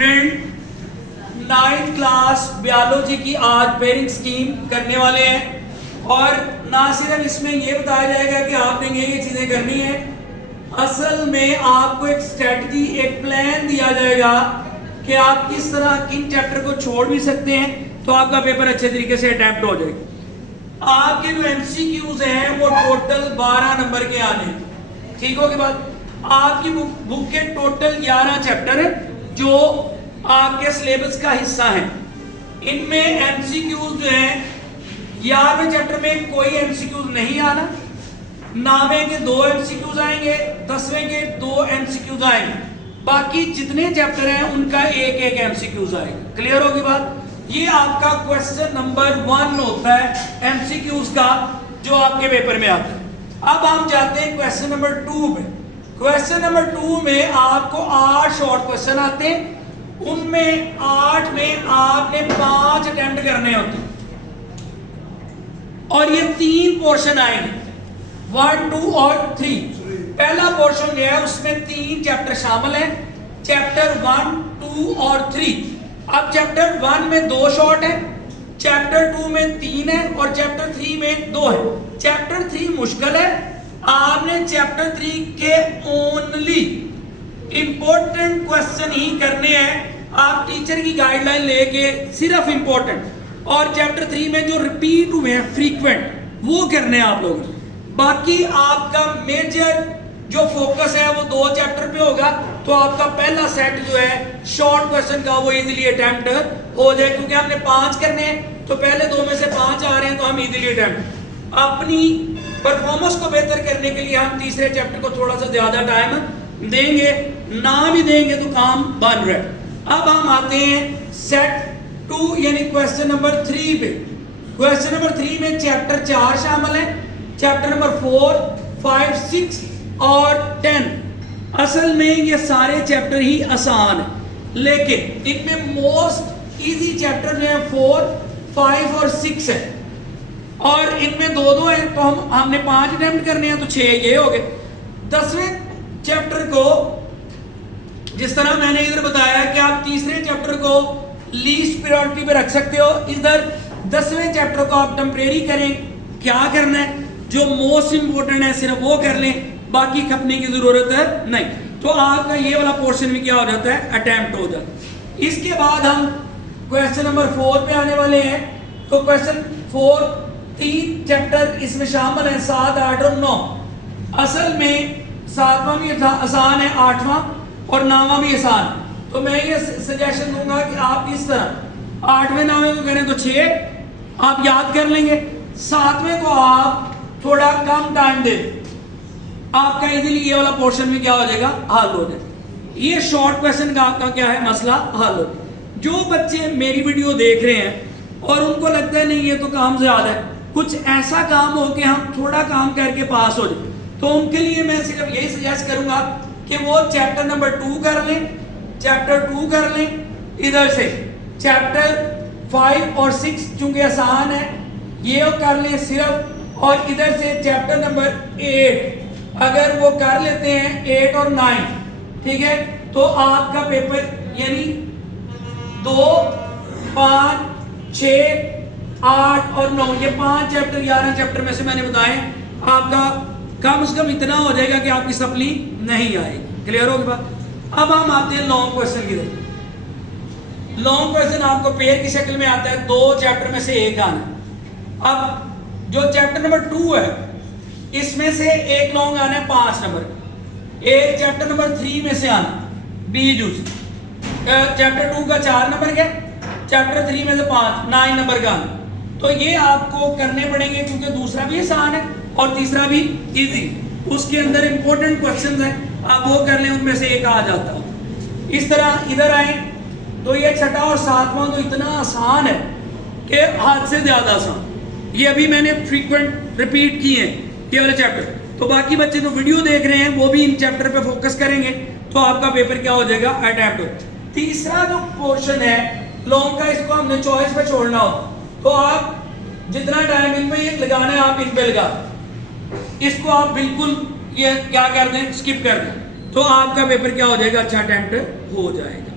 Student 9th class biology की आज pairing scheme करने वाले हैं और ना सिर्फ इसमें ये बताया जाएगा कि आपने ये चीजें करनी है, असल में आपको एक स्ट्रेटजी, एक प्लान दिया जाएगा कि आप किस तरह किन चैप्टर को छोड़ भी सकते हैं तो आपका पेपर अच्छे तरीके से अटेम्प्ट हो जाएगा। आपके जो एमसीक्यूज हैं वो टोटल 12 नंबर के आने, ठीक होगी बात। आपकी बुक के टोटल 11 चैप्टर है जो आपके सिलेबस का हिस्सा है। इनमें एमसीक्यूज जो हैं 11वें चैप्टर में कोई एमसीक्यूज नहीं आना, 9वें के 2 एमसीक्यूज आएंगे, 10वें के 2 एमसीक्यूज आएंगे, बाकी जितने चैप्टर हैं उनका एक एक एमसीक्यूज आएगा। क्लियर होगी बात। ये आपका क्वेश्चन नंबर 1 होता है एमसीक्यूज का जो आपके पेपर में आता है। अब हम जाते हैं क्वेश्चन नंबर 2 पे। क्वेश्चन नंबर 2 में आपको 8 शॉर्ट क्वेश्चन आते हैं, उनमें 8 में आपने 5 अटेम्प्ट करने होते हैं और ये 3 पोर्शन आएंगे, 1, 2 और 3। पहला पोर्शन जो है उसमें 3 चैप्टर शामिल हैं, चैप्टर 1, 2 और 3। अब चैप्टर 1 में 2 शॉर्ट है, चैप्टर 2 में 3 है और चैप्टर 3 में 2 है। चैप्टर 3 मुश्किल है, आपने चैप्टर 3 के ओनली इंपॉर्टेंट क्वेश्चन ही करने हैं। आप टीचर की गाइडलाइन लेके सिर्फ इंपॉर्टेंट, और चैप्टर 3 में जो रिपीट हुए हैं फ्रीक्वेंट वो करने हैं आप लोग। बाकी आपका मेजर जो फोकस है वो 2 चैप्टर पे होगा, तो आपका पहला सेट जो है शॉर्ट क्वेश्चन का वो इजीली अटेम्प्ट हो जाए, क्योंकि हमने 5 करने हैं तो पहले 2 में से 5 आ रहे हैं तो हम इजीली अटेम्प्ट। अपनी परफॉर्मेंस को बेहतर करने के लिए हम तीसरे चैप्टर को थोड़ा सा ज्यादा टाइम देंगे, ना भी देंगे तो काम बन रहा है। अब हम आते हैं सेट 2 यानी क्वेश्चन नंबर 3 पे। क्वेश्चन नंबर 3 में चैप्टर 4 शामिल है, चैप्टर नंबर 4, 5, 6 और 10। असल में ये सारे चैप्टर ही आसान है, लेकिन इनमें मोस्ट इजी चैप्टर जो है 4, 5 और 6 है, और इनमें 2-2 है तो हमने 5 अटेम्प्ट करने हैं तो 6 ये हो गए। 10वें चैप्टर को जिस तरह मैंने इधर बताया कि आप तीसरे चैप्टर को लीस्ट प्रायोरिटी पे रख सकते हो, इधर 10वें चैप्टर को आप टेम्परेरी करें। क्या करना है, जो मोस्ट इंपोर्टेंट है सिर्फ वो कर लें, बाकी खपने की जरूरत है नहीं, तो आपका ये वाला पोर्शन भी क्या हो जाता है, अटेम्प्ट हो जाता है। इसके बाद हम क्वेश्चन नंबर 4 पे आने वाले हैं। तो क्वेश्चन 4 3 चैप्टर इसमें शामिल है, 7, 8 और 9। असल में 7वां भी आसान है, 8वां और 9वां भी आसान है। तो मैं ये सजेशन दूंगा कि आप इस तरह 8वें 9वें को करें तो 6 आप याद कर लेंगे, 7वें को आप थोड़ा कम टाइम दे, आपका इजीली ये वाला पोर्शन भी क्या हो जाएगा, हल हो जाएगा। ये शॉर्ट क्वेश्चन का आपका क्या है, मसला हल हो। जो बच्चे मेरी वीडियो देख रहे हैं और उनको लगता है नहीं ये तो काम ज्यादा है, कुछ ऐसा काम हो कि हम थोड़ा काम करके पास हो जाए, तो उनके लिए मैं सिर्फ यही सजेस्ट करूंगा कि वो चैप्टर नंबर 2 कर लें, चैप्टर 2 कर लें, इधर से चैप्टर 5 और 6 चूंकि आसान है ये कर लें सिर्फ, और इधर से चैप्टर नंबर 8 अगर वो कर लेते हैं 8 और 9, ठीक है, तो आपका पेपर यानी 2, 5, 6, 8 और 9 ये 5 चैप्टर 11 चैप्टर में से मैंने बताए, आपका कम से कम इतना हो जाएगा कि आपकी सप्ली नहीं आएगी। क्लियर होगी बात। अब हम आते हैं लॉन्ग क्वेश्चन की तरफ। लॉन्ग क्वेश्चन आपको पेयर की शक्ल में आता है, 2 चैप्टर में से एक आना। अब जो चैप्टर नंबर 2 है इसमें से एक लॉन्ग आना है 5 नंबर, एक चैप्टर नंबर 3 में से आना बी जूस, चैप्टर 2 का 4 नंबर का, चैप्टर 3 में से 5 9 नंबर का आना। तो ये आपको करने पड़ेंगे क्योंकि दूसरा भी आसान है और तीसरा भी इजी, उसके अंदर इंपॉर्टेंट क्वेश्चन है, आप वो कर लें, उनमें से एक आ जाता है। इस तरह इधर आए तो ये 6ठा और 7वां तो इतना आसान है कि हद से ज्यादा आसान। ये अभी मैंने फ्रीक्वेंट रिपीट किए हैं ये वाले चैप्टर, तो बाकी बच्चे तो वीडियो देख रहे हैं वो भी इन चैप्टर पे फोकस करेंगे तो आपका पेपर क्या हो जाएगा, अटेम्प्ट हो। तीसरा जो पोर्शन है लॉन्ग का, इसको हमने चॉइस पे छोड़ना हो, तो आप जितना टाइम इन पे लगाना है आप इन पे लगा, इसको आप बिल्कुल ये क्या कर दें, स्किप कर दें, तो आपका पेपर क्या हो जाएगा, अच्छा अटेम्प्ट हो जाएगा।